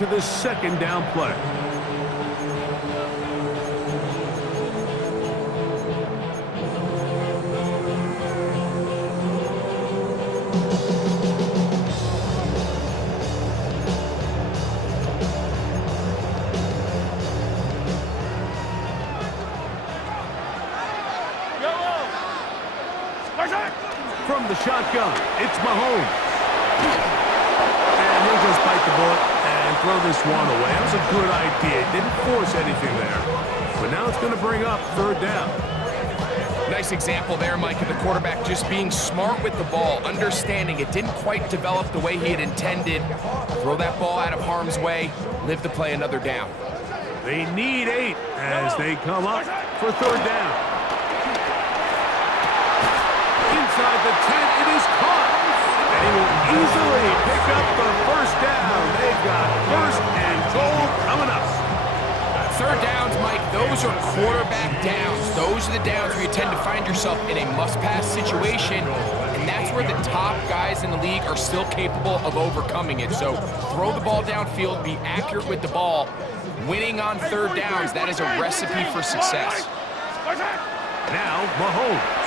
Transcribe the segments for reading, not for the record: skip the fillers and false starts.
to the second down play. From the shotgun, it's Mahomes. And he'll just bite the bullet and throw this one away. That was a good idea. Didn't force anything there. But now it's going to bring up third down. Nice example there, Mike, of the quarterback just being smart with the ball, understanding it didn't quite develop the way he had intended. Throw that ball out of harm's way, live to play another down. They need 8 as they come up for third down. Inside the 10, it is caught. And he will easily pick up the first down. They've got first and goal coming up. Third downs, Mike, those are quarterback downs. Those are the downs where you tend to find yourself in a must-pass situation, and that's where the top guys in the league are still capable of overcoming it. So throw the ball downfield, be accurate with the ball. Winning on third downs, that is a recipe for success. Now, Mahomes.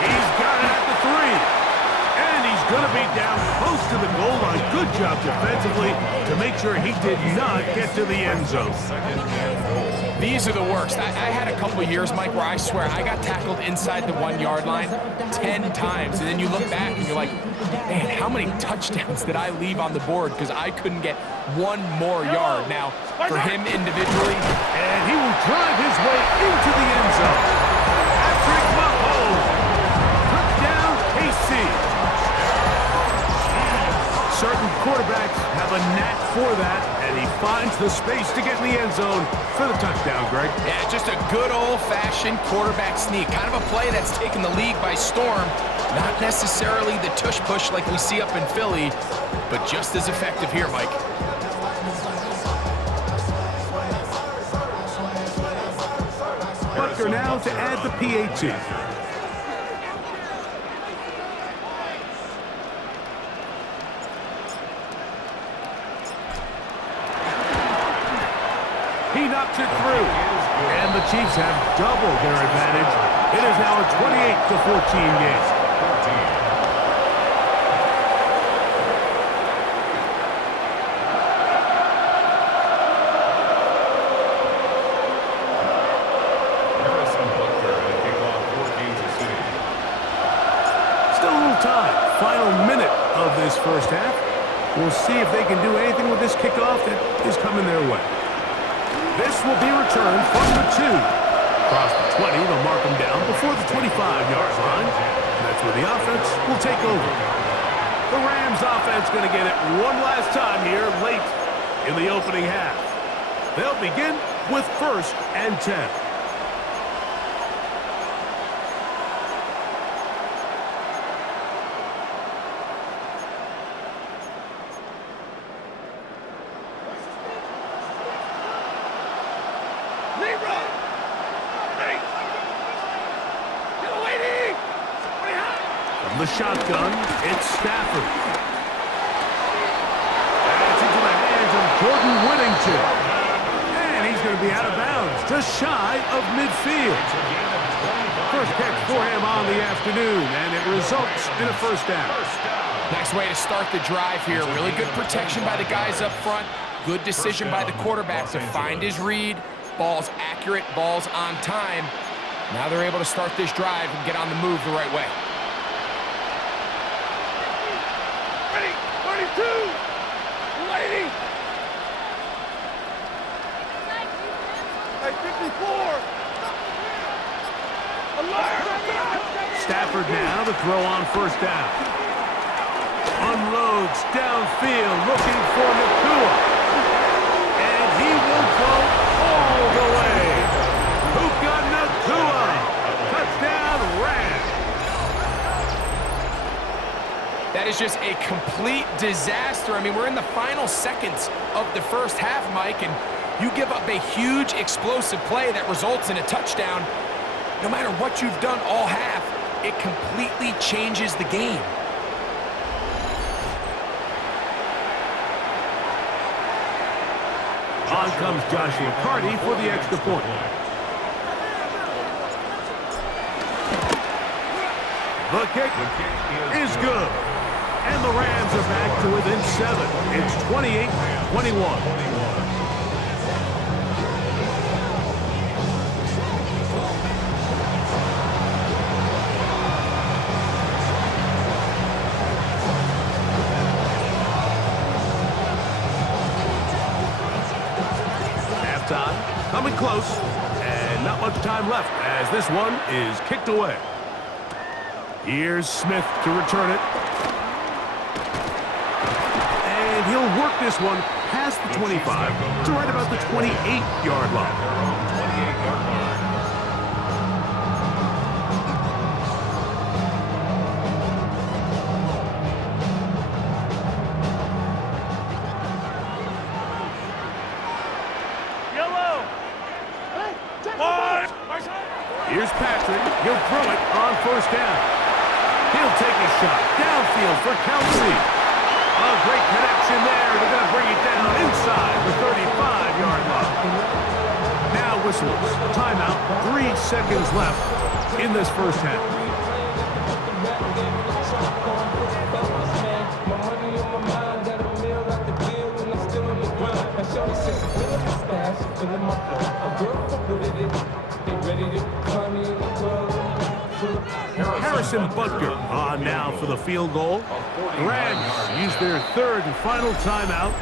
He's got it at the 3. And he's going to be down close to the goal line. Good job defensively to make sure he did not get to the end zone. These are the worst. I had a couple years, Mike, where I swear I got tackled inside the 1-yard line 10 times. And then you look back and you're like, man, how many touchdowns did I leave on the board because I couldn't get one more yard. Now, for him individually. And he will drive his way into the end zone. Patrick Mahomes. Certain quarterbacks have a knack for that, and he finds the space to get in the end zone for the touchdown, Greg. Yeah, just a good old-fashioned quarterback sneak. Kind of a play that's taken the league by storm. Not necessarily the tush-push like we see up in Philly, but just as effective here, Mike. Butker now to add the PAT. He knocks it through, and the Chiefs have doubled their advantage. It is now a 28-14 game. Still a little time. Final minute of this first half. We'll see if they can do anything with this kickoff that is coming their way. This will be returned from the 2. Across the 20, they'll mark them down before the 25-yard line. And that's where the offense will take over. The Rams offense going to get it one last time here late in the opening half. They'll begin with first and 10. The shotgun, it's Stafford. That's into the hands of Jordan Whittington. And he's going to be out of bounds, just shy of midfield. First catch for him on the afternoon, and it results in a first down. Nice way to start the drive here. Really good protection by the guys up front. Good decision by the quarterback to find his read. Ball's accurate, ball's on time. Now they're able to start this drive and get on the move the right way. Stafford now to throw on first down. Unloads downfield looking for Nakua. And he will go all the way. Puka Nakua. Touchdown Rams. That is just a complete disaster. I mean, we're in the final seconds of the first half, Mike, and you give up a huge explosive play that results in a touchdown. No matter what you've done all half, it completely changes the game. On comes Joshua Cade for the extra point. The kick is good. And the Rams are back to within 7. It's 28-21. Coming close, and not much time left as this one is kicked away. Here's Smith to return it. And he'll work this one past the 25 to right about the 28-yard line. Here's Patrick. He'll throw it on first down. He'll take a shot downfield for Kelsey. A great connection there. They're going to bring it down inside the 35-yard line. Now whistles. Timeout. 3 seconds left in this first half. Harrison Butker on now for the field goal. The Rams use their third and final timeout.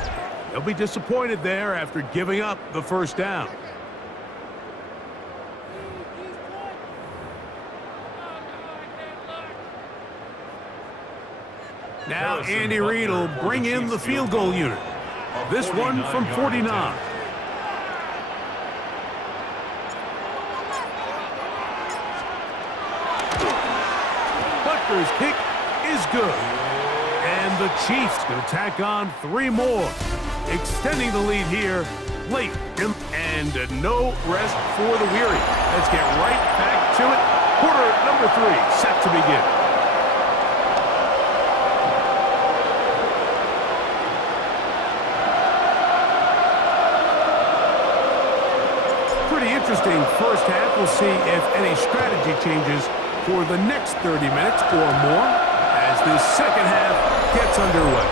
They'll be disappointed there after giving up the first down. Now Andy Reid will bring in the field goal unit. This one from 49. Butker's kick is good. And the Chiefs going to tack on 3 more, extending the lead here late. And no rest for the weary. Let's get right back to it. Quarter number 3 set to begin. Pretty interesting first half. We'll see if any strategy changes for the next 30 minutes or more as this second half gets underway.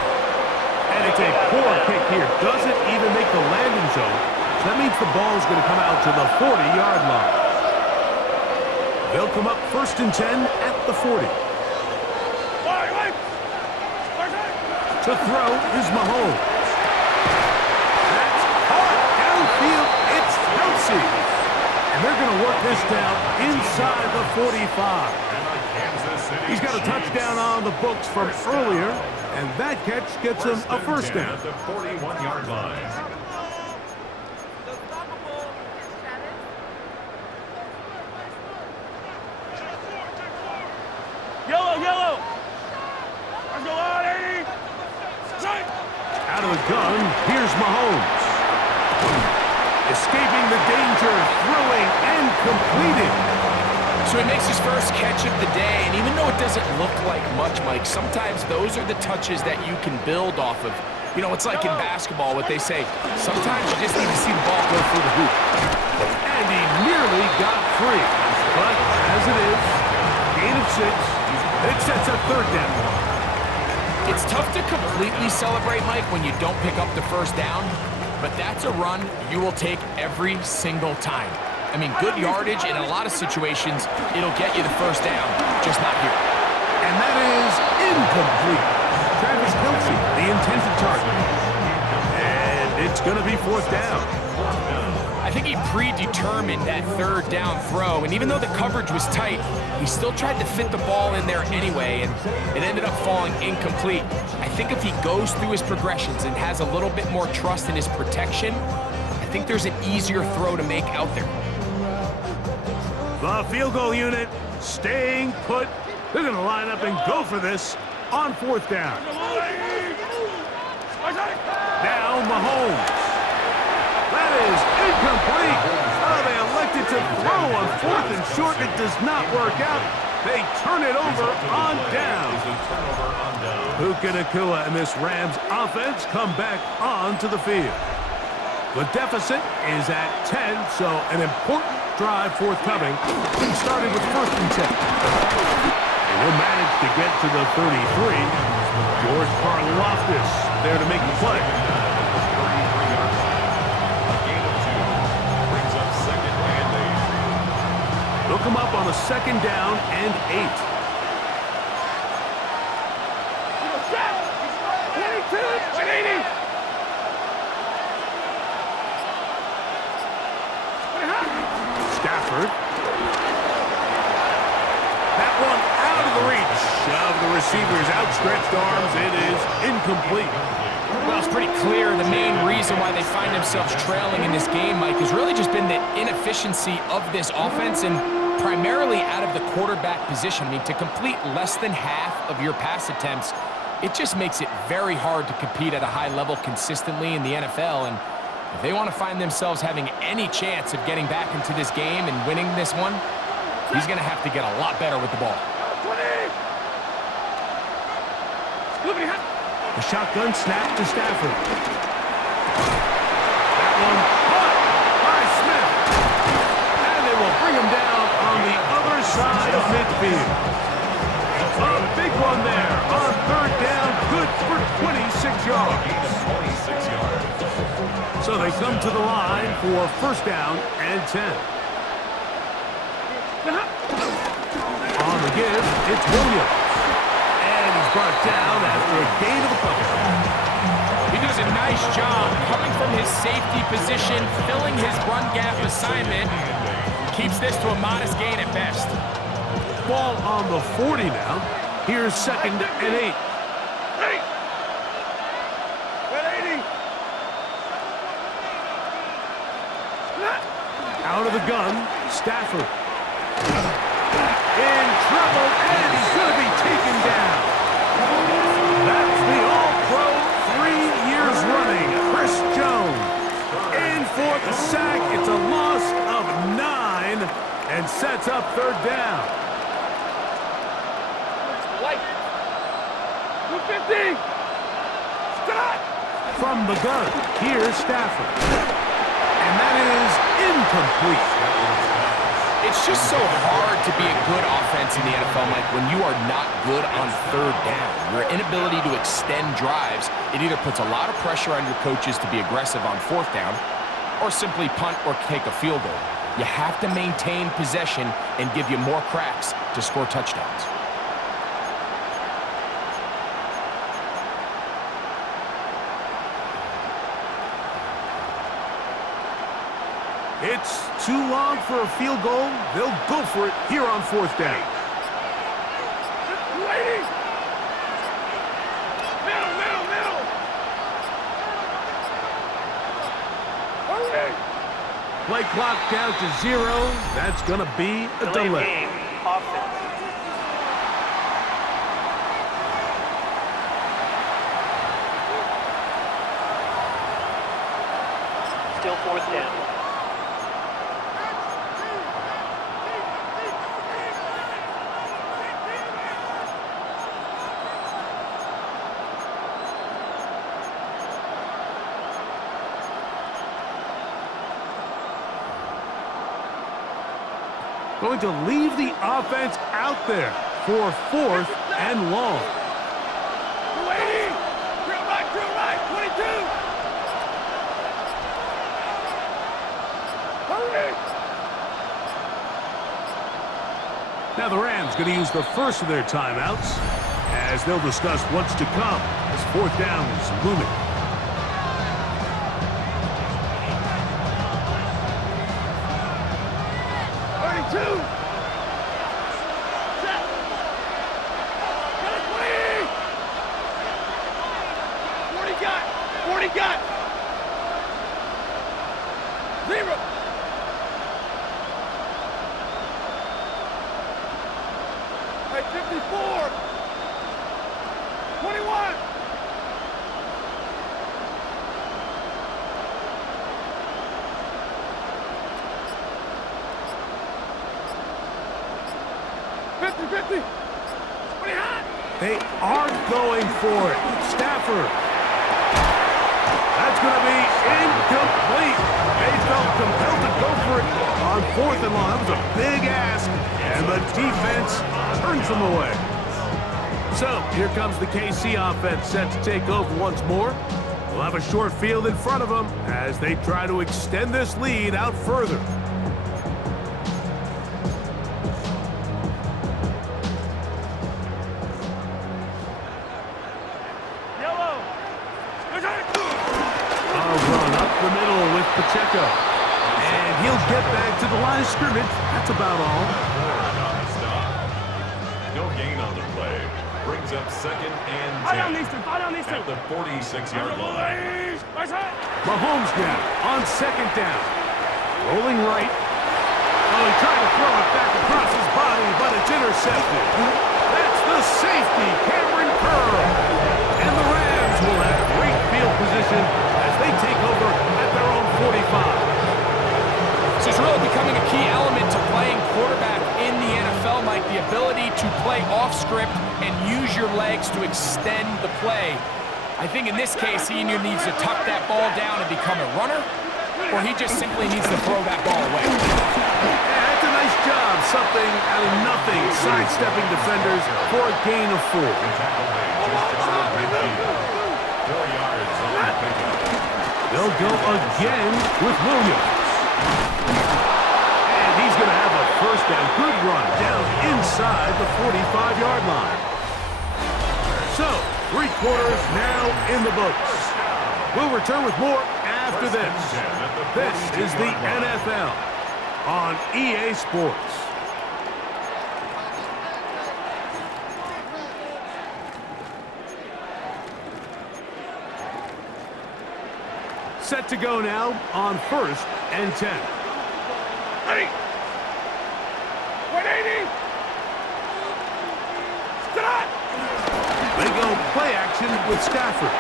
And it's a poor kick here. Doesn't even make the landing zone. So that means the ball's going to come out to the 40-yard line. They'll come up 1st and 10 at the 40. To throw is Mahomes. That's caught downfield. It's Kelsey. And they're going to work this down inside the 45. He's got a touchdown on the books from earlier, and that catch gets him a first down. At the 41-yard line. Yellow. Let's go out, 80. Out of the gun, here's Mahomes. Escaping the danger, throwing and completing. So he makes his first catch of the day, and even though it doesn't look like much, Mike, sometimes those are the touches that you can build off of. You know, it's like in basketball, what they say, sometimes you just need to see the ball go through the hoop. And he nearly got free. But as it is, gain of 6, it sets up 3rd down. It's tough to completely celebrate, Mike, when you don't pick up the first down, but that's a run you will take every single time. I mean, good yardage in a lot of situations, it'll get you the first down, just not here. And that is incomplete. Travis Kelsey, the intended target. And it's going to be 4th down. I think he predetermined that 3rd down throw, and even though the coverage was tight, he still tried to fit the ball in there anyway, and it ended up falling incomplete. I think if he goes through his progressions and has a little bit more trust in his protection, I think there's an easier throw to make out there. The field goal unit staying put. They're going to line up and go for this on 4th down. Now Mahomes. That is incomplete. Oh, they elected to throw on 4th and short. It does not work out. They turn it over on down. Puka Nacua and this Rams offense come back onto the field. The deficit is at 10, so an important drive forthcoming. Started with 1st and 10. And he'll manage to get to the 33. George Karlaftis there to make the play. They'll come up on a 2nd down and 8. 180. Stafford. That one out of the reach of the receiver's outstretched arms. It is incomplete. Well, it's pretty clear the main reason why they find themselves trailing in this game, Mike, has really just been the inefficiency of this offense and primarily out of the quarterback position. I mean, to complete less than half of your pass attempts, it just makes it very hard to compete at a high level consistently in the NFL. And if they want to find themselves having any chance of getting back into this game and winning this one, he's going to have to get a lot better with the ball. The shotgun snap to Stafford. That one caught by Smith. And they will bring him down on the other side of midfield. A big one there on 3rd down, good for 26 yards. So they come to the line for 1st down and 10. On the give, it's Williams. And he's brought down after a gain of a couple. He does a nice job coming from his safety position, filling his run gap assignment. Keeps this to a modest gain at best. Ball on the 40 now. Here's 2nd and 8. Out of the gun, Stafford. In trouble, and he's going to be taken down. That's the All-Pro 3 years running, Chris Jones. In for the sack. It's a loss of 9 and sets up 3rd down. 250. Stop. From the gun, here's Stafford. And that is incomplete. It's just so hard to be a good offense in the NFL, Mike, when you are not good on 3rd down. Your inability to extend drives, it either puts a lot of pressure on your coaches to be aggressive on 4th down or simply punt or take a field goal. You have to maintain possession and give you more cracks to score touchdowns. It's too long for a field goal. They'll go for it here on 4th down. Middle. Play clock down to 0. That's going to be a delay. Game. Offense. Still 4th down. Going to leave the offense out there for 4th and long. 280. Drill right, 22. Hurry. Now the Rams going to use the first of their timeouts as they'll discuss what's to come as 4th down is looming. got? 0. Hey, 54. 21. They are going for it. Stafford. That's going to be incomplete. felt compelled to go for it on 4th and long. That was a big ask, and the defense turns them away. So here comes the KC offense set to take over once more. They'll have a short field in front of them as they try to extend this lead out further. Yellow. A run up the middle with Pacheco. And he'll get back to the line of scrimmage. That's about all. No gain on the play. Brings up 2nd and 10 at the 46-yard line. Mahomes now on 2nd down. Rolling right. Oh, he tried to throw it back across his body, but it's intercepted. That's the safety, Cameron Curl. And the Rams will have great field position as they take over at their own 45. This is really becoming a key element to playing quarterback in the NFL, Mike, the ability to play off script and use your legs to extend the play. I think in this case, he either needs to tuck that ball down and become a runner, or he just simply needs to throw that ball away. Yeah, that's a nice job. Something out of nothing, sidestepping defenders for a gain of 4. 4 yards on the pickup. They'll go again with Williams. And he's going to have a first down. Good run down inside the 45-yard line. So, 3 quarters now in the books. We'll return with more after this. This is the NFL on EA Sports. Set to go now on 1st and 10. Ready. 180. Stop. They go play action with Stafford.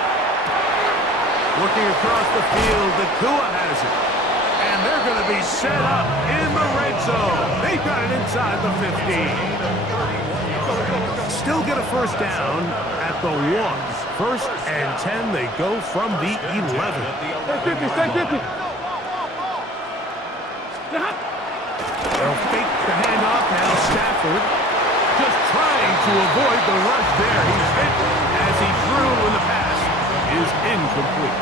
Looking across the field, the Tua has it. And they're going to be set up in the red zone. They've got it inside the 15. Still get a first down at the 1. 1st and 10, they go from the 11. Stay 50, stay 50. They'll fake the handoff now. Stafford just trying to avoid the rush there. He's hit as he threw when the pass is incomplete.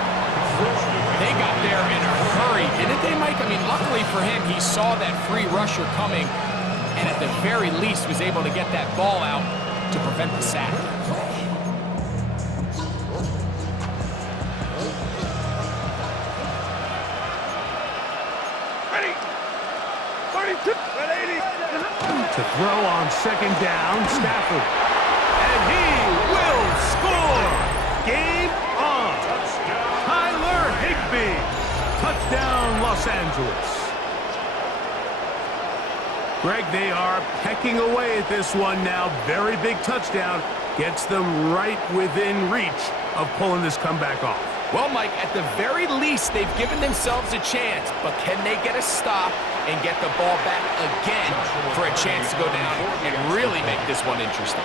They got there in a hurry, didn't they, Mike? I mean, luckily for him, he saw that free rusher coming, and at the very least was able to get that ball out to prevent the sack. Ready. 32. 180. To throw on 2nd down, Stafford. And he will score! Game on! Tyler Higbee! Touchdown, Los Angeles. Greg, they are pecking away at this one now. Very big touchdown. Gets them right within reach of pulling this comeback off. Well, Mike, at the very least, they've given themselves a chance, but can they get a stop and get the ball back again for a chance to go down and really make this one interesting?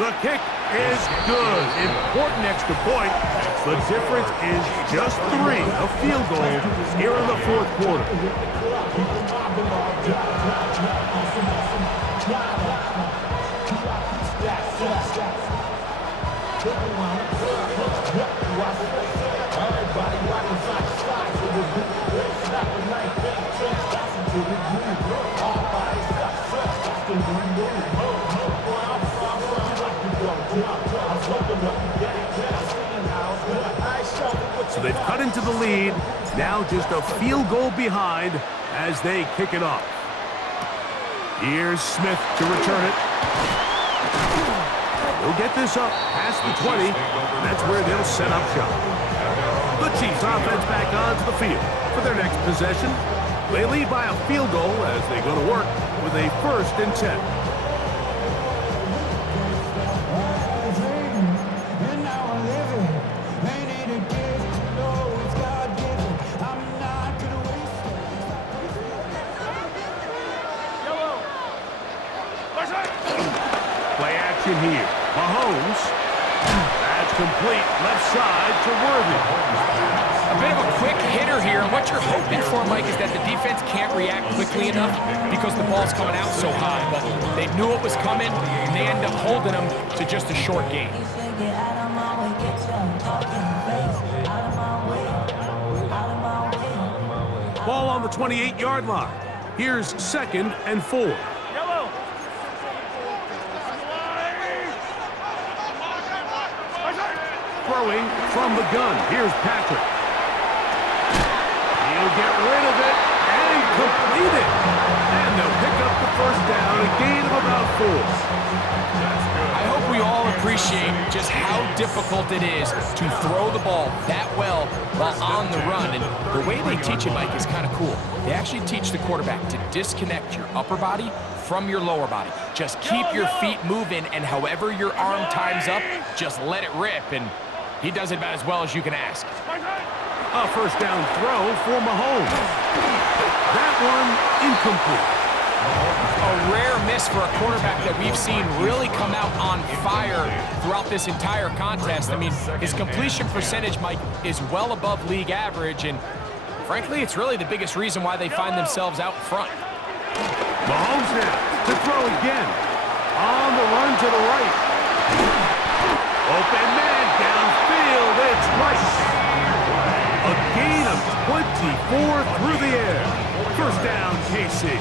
The kick is good. Important extra point. The difference is just 3. A field goal here in the 4th quarter. So they've cut into the lead. Now just a field goal behind as they kick it off. Here's Smith to return it. They'll get this up past the 20. That's where they'll set up shop. The Chiefs offense back onto the field for their next possession. They lead by a field goal as they go to work with a 1st and 10. Play action here. Mahomes. That's complete left side to Worthy. A bit of a quick hitter here, and what you're hoping for, Mike, is that the defense can't react quickly enough because the ball's coming out so high. But they knew it was coming, and they end up holding them to just a short gain. Ball on the 28-yard line. Here's 2nd and 4. Yellow. Throwing from the gun. Here's Patrick. He'll get rid of it and complete it. And they'll pick up the first down, a gain of about 4. I hope we all appreciate just how difficult it is to throw the ball that well while on the run. And the way they teach it, Mike, is kind of cool. They actually teach the quarterback to disconnect your upper body from your lower body. Just keep your feet moving, and however your arm times up, just let it rip. And he does it about as well as you can ask. A first down throw for Mahomes. That one incomplete. A rare miss for a quarterback that we've seen really come out on fire throughout this entire contest. I mean, his completion percentage, Mike, is well above league average, and frankly, it's really the biggest reason why they find themselves out front. Mahomes now to throw again. On the run to the right. Open man downfield. It's Rice. A gain of 24 through the air. First down, KC.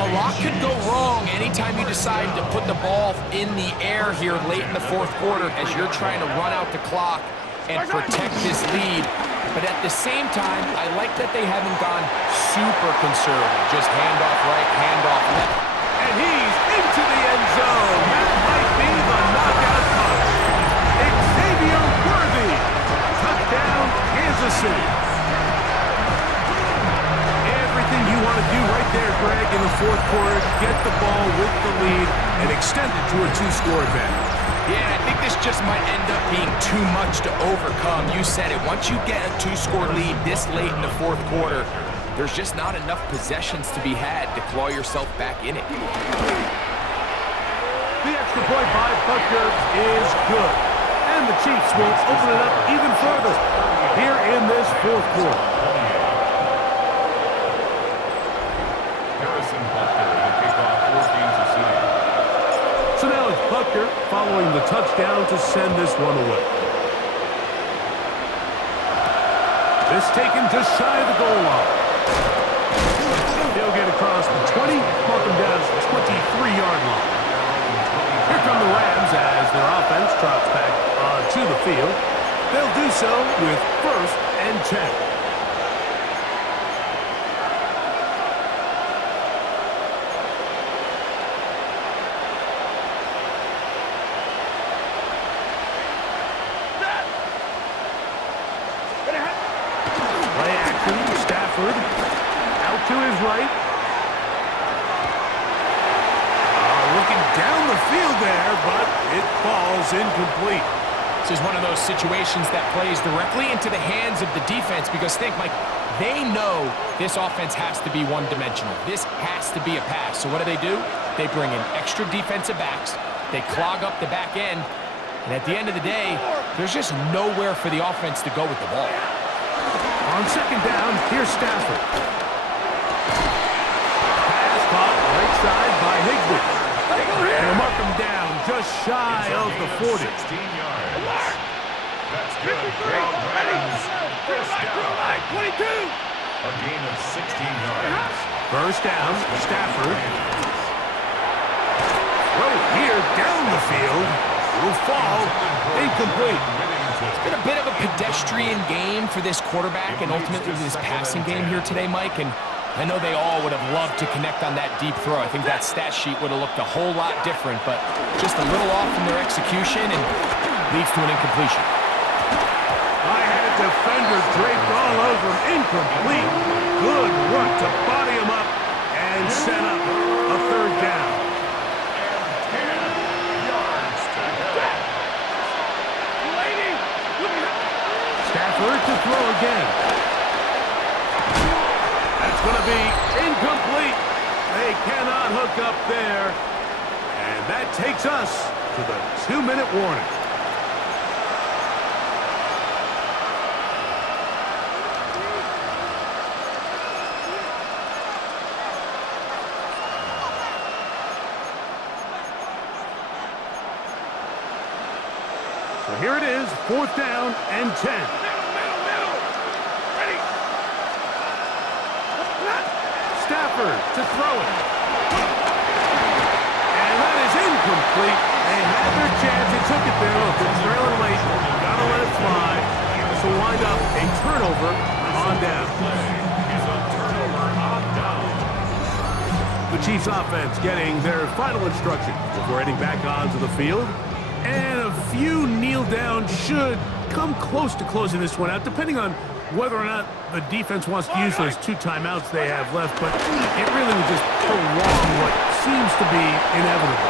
A lot could go wrong anytime you decide to put the ball in the air here late in the fourth quarter as you're trying to run out the clock and protect this lead. But at the same time, I like that they haven't gone super conservative. Just handoff right, handoff left. And he's into the end zone. That might be the knockout punch. Xavier Worthy. Touchdown, Kansas City. Everything you want to do right there, Greg, in the fourth quarter, get the ball with the lead and extend it to a 2-score advantage. Yeah, I think this just might end up being too much to overcome. You said it. Once you get a 2-score lead this late in the fourth quarter, there's just not enough possessions to be had to claw yourself back in it. The extra point by Butker is good. And the Chiefs will open it up even further here in this fourth quarter. So now it's Butker following the touchdown to send this one away. This taken just shy of the goal line. He'll get across the 20, mark him down to the 23-yard line. Here come the Rams as their offense trots back onto the field. They'll do so with 1st and 10. Out to his right. Looking down the field there, but it falls incomplete. This is one of those situations that plays directly into the hands of the defense because think, Mike, they know this offense has to be one-dimensional. This has to be a pass. So what do? They bring in extra defensive backs. They clog up the back end. And at the end of the day, there's just nowhere for the offense to go with the ball. On second down, here's Stafford. Pass caught right side by Higbee. And he'll mark him down just shy of the 40. 16 yards. That's good. First down. 22. A gain of 16 yards. First down, Stafford. Throw here down the field. Will fall incomplete. It's been a bit of a pedestrian game for this quarterback and ultimately this passing game here today, Mike. And I know they all would have loved to connect on that deep throw. I think that stat sheet would have looked a whole lot different, but just a little off in their execution and leads to an incompletion. I had a defender draped all over him. Incomplete. Good work to body him up and set up a third down. Stafford to throw again. That's going to be incomplete. They cannot hook up there. And that takes us to the 2-minute warning. So here it is, 4th down and 10. Middle. Ready. Stafford to throw it. And that is incomplete. They had their chance. They took it there. Look, they're trailing late. Gotta let it fly. This will wind up a turnover on down. The Chiefs offense getting their final instructions before heading back onto the field. And a few kneel down should come close to closing this one out, depending on whether or not the defense wants to use those 2 timeouts they have left. But it really would just prolong what seems to be inevitable.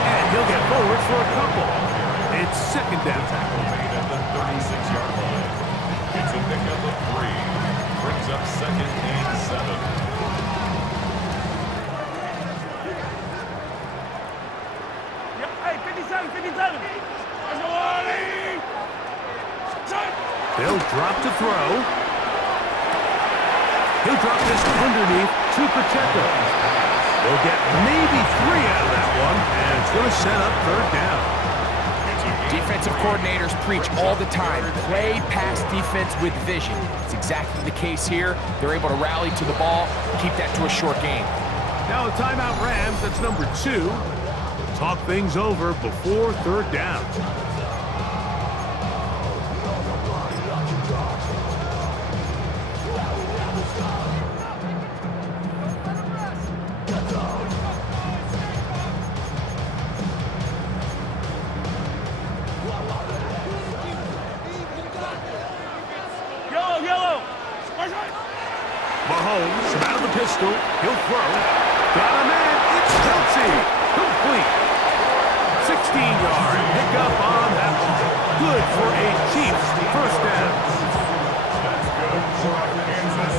And he'll get forward for a couple. It's 2nd down. Tackle made at the 36-yard line. It's a pickup of 3. Brings up 2nd and 7. Hey, 57. Let's go, Ollie. They'll drop to throw. He'll drop this underneath to Pacheco. They'll get maybe 3 out of that one, and it's going to set up 3rd down. Defensive coordinators preach all the time, play pass defense with vision. It's exactly the case here. They're able to rally to the ball, keep that to a short game. Now a timeout Rams, that's number 2. Talk things over before 3rd down. Yellow. Mahomes out of the pistol. He'll throw. Got a man. It's Kelsey. Complete. 16-yard pickup on that one. Good for a Chiefs 1st down.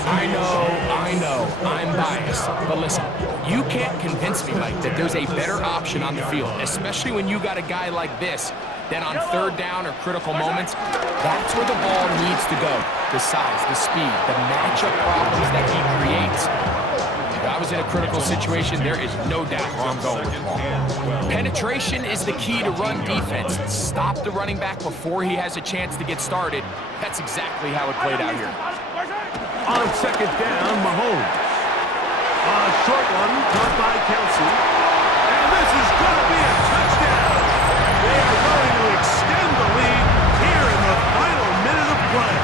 I know, I'm biased. But listen, you can't convince me, Mike, that there's a better option on the field, especially when you got a guy like this, that on 3rd down or critical moments, that's where the ball needs to go. The size, the speed, the matchup problems that he creates. If I was in a critical situation, there is no doubt where I'm going with the ball. Penetration is the key to run defense. Stop the running back before he has a chance to get started. That's exactly how it played out here. On 2nd down, Mahomes. A short one, caught by Kelsey. And this is going to be a touchdown. They are going to extend the lead here in the final minute of play.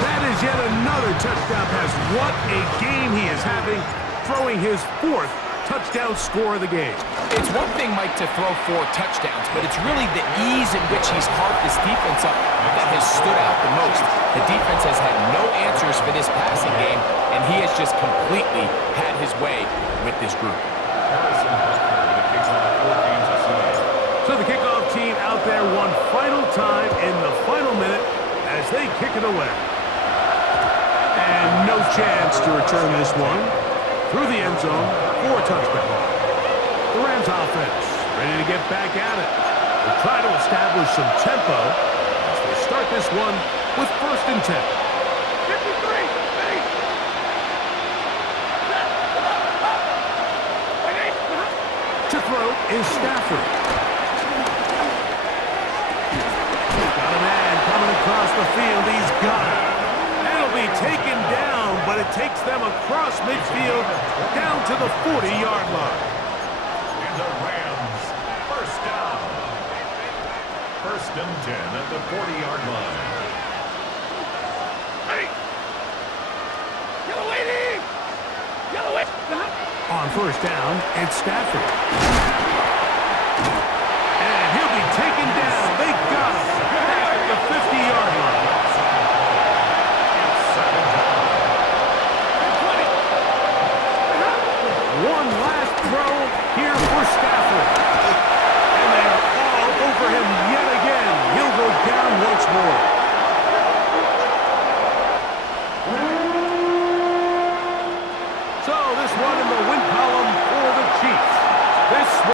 That is yet another touchdown pass. What a game he is having, throwing his 4th touchdown score of the game. It's one thing, Mike, to throw 4 touchdowns, but it's really the ease in which he's carved this defense up that has stood out the most. The defense has had no answers for this passing game, and he has just completely had his way with this group. So the kickoff team out there one final time in the final minute as they kick it away. And no chance to return this one. Through the end zone for a touchback. The Rams offense ready to get back at it. They'll try to establish some tempo as they start this one with 1st and 10. 53. Ready. To throw is Stafford. Got a man coming across the field. He's got it. That'll be taken down, but it takes them across midfield down to the 40-yard line. And the Rams, 1st down. 1st and 10 at the 40-yard line. Ready. Yellow waiting. On 1st down, it's Stafford. And he'll be taken down. They got him back at the 50-yard line. One last throw here for Stafford.